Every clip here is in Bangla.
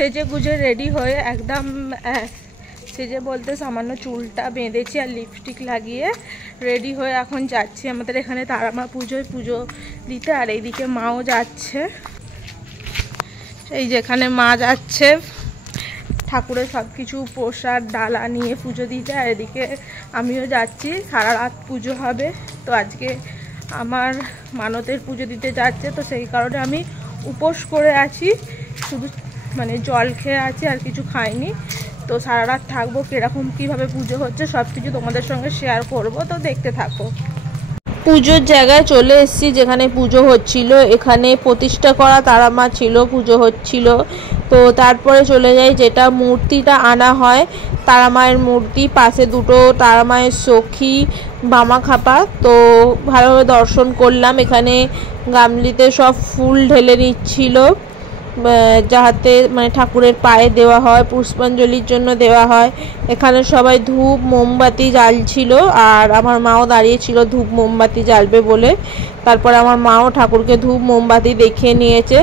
সেজে গুজে রেডি হয়ে একদম সেজে বলতে সামান্য চুলটা বেঁধেছি আর লিপস্টিক লাগিয়ে রেডি হয়ে এখন যাচ্ছি আমাদের এখানে তারামা পুজো দিতে। আর এইদিকে মাও যাচ্ছে, এই যেখানে মা যাচ্ছে ঠাকুরের সব কিছু প্রসাদ ডালা নিয়ে পুজো দিতে। আর এদিকে আমিও যাচ্ছি, সারা রাত পুজো হবে। তো আজকে আমার মানতের পুজো দিতে যাচ্ছে, তো সেই কারণে আমি উপোস করে আছি, শুধু মানে জল খেয়ে আছি আর কিছু খাইনি। তো সারা রাত থাকবো, কীরকম কীভাবে পুজো হচ্ছে সব কিছু তোমাদের সঙ্গে শেয়ার করব, তো দেখতে থাকো। পুজোর জায়গায় চলে এসেছি, যেখানে পুজো হচ্ছিল। এখানে প্রতিষ্ঠা করা তারামা ছিল, পুজো হচ্ছিল। তো তারপরে চলে যাই, যেটা মূর্তিটা আনা হয় তারামায়ের মূর্তি, পাশে দুটো তারামায়ের সখী বামা খাপা। তো ভালোভাবে দর্শন করলাম। এখানে গামলিতে সব ফুল ঢেলে নিচ্ছিল, যাহাতে মানে ঠাকুরের পায়ে দেওয়া হয়, পুষ্পাঞ্জলির জন্য দেওয়া হয়। এখানে সবাই ধূপ মোমবাতি জ্বালছিল, আর আমার মাও দাঁড়িয়েছিল ধূপ মোমবাতি জ্বালবে বলে। তারপর আমার মাও ঠাকুরকে ধূপ মোমবাতি দেখিয়ে নিয়েছে।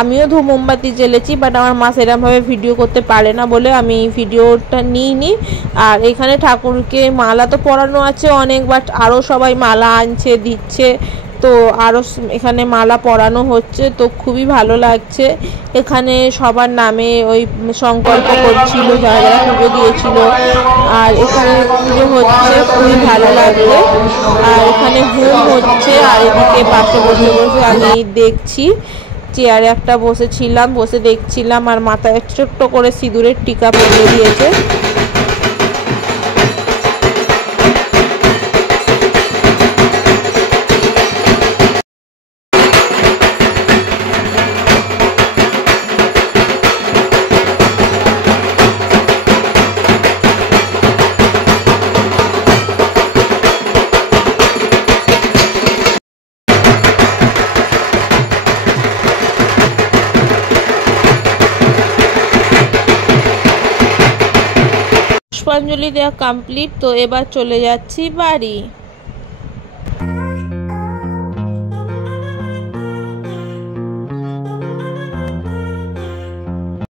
আমিও ধূপ মোমবাতি জ্বেলেছি, বাট আমার মা সেরকমভাবে ভিডিও করতে পারে না বলে আমি ভিডিওটা নিইনি। আর এখানে ঠাকুরকে মালা তো পরানো আছে অনেক, বাট আরও সবাই মালা আনছে দিচ্ছে, তো আরও এখানে মালা পরানো হচ্ছে। তো খুবই ভালো লাগছে। এখানে সবার নামে ওই সংকল্প করছিল যারা যারা পুজো দিয়েছিল, আর এখানে পুজো হচ্ছে, খুবই ভালো লাগছে। আর এখানে হোম হচ্ছে, আর এদিকে পাশে বসে বসে আমি দেখছি, চেয়ারে একটা বসেছিলাম, বসে দেখছিলাম। আর মাথায় ছোট্ট করে সিঁদুরের টিকা পরিয়ে দিয়েছে। পুষ্পাঞ্জলি দেওয়া কমপ্লিট, তো এবার চলে যাচ্ছি বাড়ি।